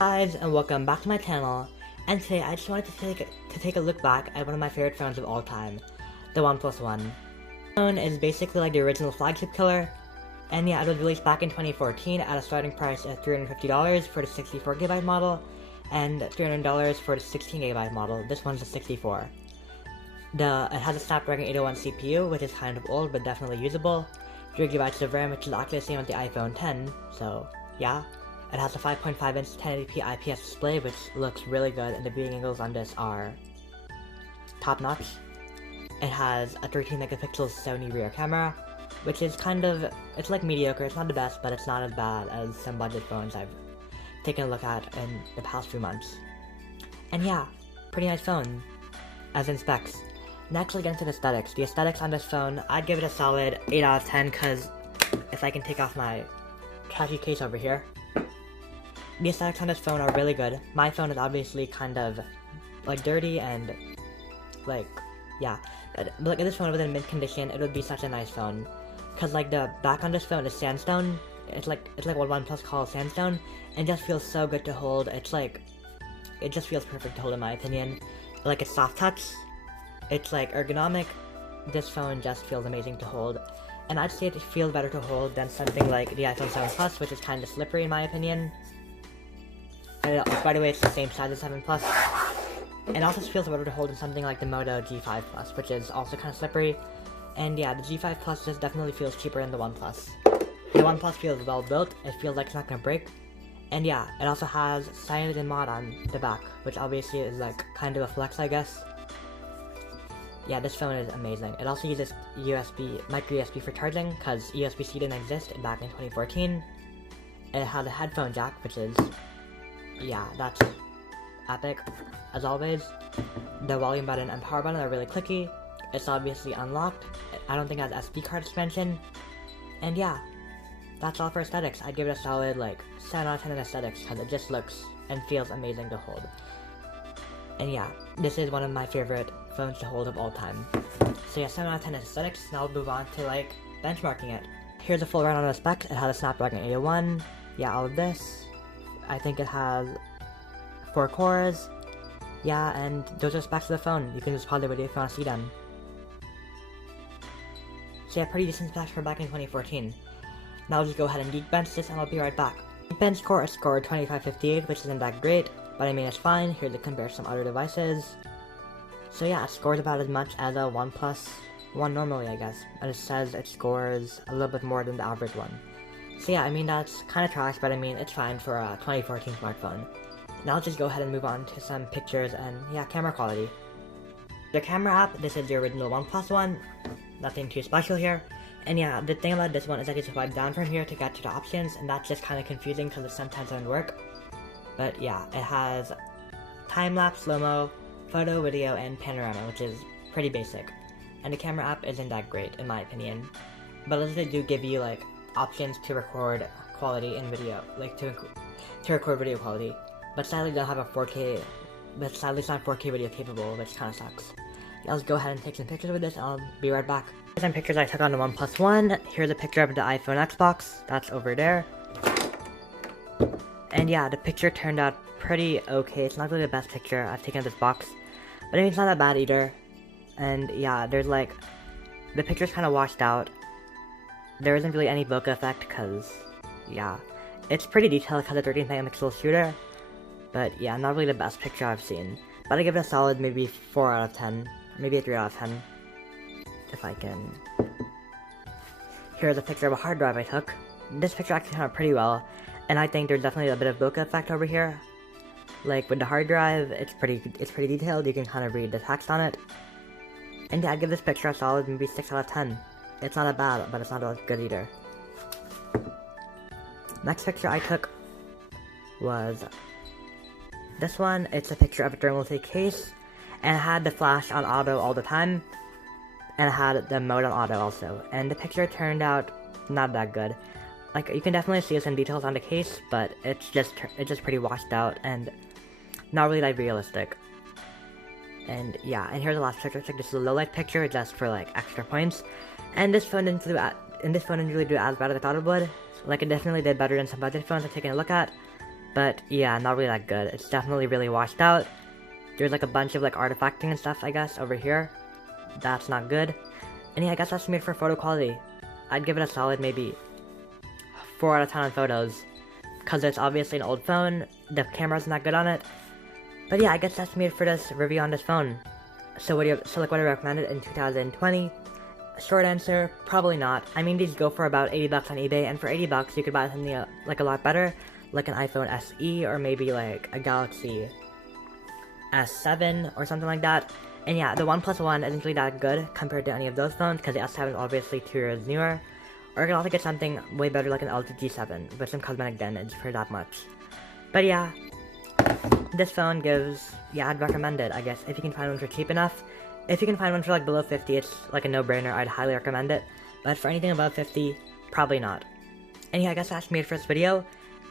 Guys, and welcome back to my channel. And today I just wanted to take a look back at one of my favorite phones of all time, the OnePlus One. This phone is basically like the original Flagship Killer, and yeah, it was released back in 2014 at a starting price of $350 for the 64GB model, and $300 for the 16GB model. This one's a 64. It has a Snapdragon 801 CPU, which is kind of old but definitely usable. 3GB of RAM, which is actually the same as the iPhone 10, so yeah. It has a 5.5-inch 1080p IPS display, which looks really good, and the viewing angles on this are top-notch. It has a 13-megapixel Sony rear camera, which is it's like mediocre. It's not the best, but it's not as bad as some budget phones I've taken a look at in the past few months. And yeah, pretty nice phone, as in specs. Next, we'll get into the aesthetics. The aesthetics on this phone, I'd give it a solid 8 out of 10, because if I can take off my trashy case over here, the aesthetics on this phone are really good. My phone is obviously kind of like dirty and like, yeah. But look at this phone within mint condition, it would be such a nice phone. Cause like the back on this phone is sandstone. It's like what OnePlus calls sandstone, and it just feels so good to hold. It just feels perfect to hold in my opinion. Like it's soft touch. It's like ergonomic. This phone just feels amazing to hold. And I'd say it feels better to hold than something like the iPhone 7 Plus, which is kind of slippery in my opinion. By the way, it's the same size as 7 Plus. And also feels better to hold in something like the Moto G5 Plus, which is also kind of slippery. And yeah, the G5 Plus just definitely feels cheaper than the OnePlus. The OnePlus feels well built, it feels like it's not gonna break. And yeah, it also has cyanogen mod on the back, which obviously is like kind of a flex, I guess. Yeah, this phone is amazing. It also uses micro USB for charging, because USB-C didn't exist back in 2014. It has a headphone jack, which is, yeah, that's epic, as always. The volume button and power button are really clicky. It's obviously unlocked. I don't think it has SD card expansion. And yeah, that's all for aesthetics. I'd give it a solid, like, 7 out of 10 in aesthetics, because it just looks and feels amazing to hold. And yeah, this is one of my favorite phones to hold of all time. So yeah, 7 out of 10 aesthetics. Now we'll move on to, like, benchmarking it. Here's a full rundown of the specs. It has a Snapdragon 801. Yeah, all of this. I think it has 4 cores. Yeah, and those are specs of the phone. You can just pause the video if you want to see them. So yeah, pretty decent specs for back in 2014. Now I'll just go ahead and Geekbench this and I'll be right back. Geekbench score is scored 2558, which isn't that great, but I mean it's fine. Here to compare some other devices. So yeah, it scores about as much as a OnePlus One normally, I guess. And it says it scores a little bit more than the average one. So yeah, I mean that's kind of trash, but I mean it's fine for a 2014 smartphone. Now let's just go ahead and move on to some pictures and yeah, camera quality. The camera app, this is the original OnePlus One. Nothing too special here. And yeah, the thing about this one is that you swipe down from here to get to the options, and that's just kind of confusing because it sometimes doesn't work. But yeah, it has time-lapse, slow-mo, photo, video, and panorama, which is pretty basic. And the camera app isn't that great, in my opinion. But at least they do give you, like, options to record quality in video, like, to record video quality. But sadly, they don't have a 4K, but sadly it's not 4K video capable, which kind of sucks. Yeah, let's go ahead and take some pictures with this, and I'll be right back. Here's some pictures I took on the OnePlus One. Here's a picture of the iPhone Xbox. That's over there. And yeah, the picture turned out pretty okay. It's not really the best picture I've taken of this box, but I mean, it's not that bad either. And yeah, there's like, the picture's kind of washed out. There isn't really any bokeh effect, because, yeah, it's pretty detailed because of 13-megapixel shooter. But yeah, not really the best picture I've seen. But I give it a solid maybe 4 out of 10, maybe a 3 out of 10, if I can. Here's a picture of a hard drive I took. This picture actually turned out pretty well, and I think there's definitely a bit of bokeh effect over here. Like with the hard drive, it's pretty detailed. You can kind of read the text on it. And yeah, I'd give this picture a solid maybe 6 out of 10. It's not that bad, but it's not that good either. Next picture I took was this one. It's a picture of a thermal-safe case, and it had the flash on auto all the time, and it had the mode on auto also. And the picture turned out not that good. Like, you can definitely see some details on the case, but it's just pretty washed out and not really that realistic. And yeah, and here's the last picture. It's like this is a low light picture just for like extra points. And this phone didn't really do as bad as I thought it would. Like, it definitely did better than some budget phones I've taken a look at. But yeah, not really that good. It's definitely really washed out. There's like a bunch of like artifacting and stuff, I guess, over here. That's not good. And yeah, I guess that's made for photo quality. I'd give it a solid maybe 4 out of 10 on photos. Because it's obviously an old phone, the camera's not good on it. But yeah, I guess that's made for this review on this phone. So would I recommend it in 2020? Short answer, probably not. I mean, these go for about 80 bucks on eBay, and for 80 bucks you could buy something like a lot better, like an iPhone SE or maybe like a Galaxy S7 or something like that. And yeah, the OnePlus One isn't really that good compared to any of those phones because the S7 is obviously 2 years newer. Or you can also get something way better like an LG G7 with some cosmetic damage for that much. But yeah, this phone I'd recommend it, I guess, if you can find one for cheap enough. If you can find one for like below 50, it's like a no-brainer, I'd highly recommend it. But for anything above 50, probably not. And yeah, I guess that's me for this video.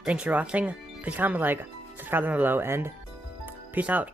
Thanks for watching. Please comment, like, subscribe down below, and peace out.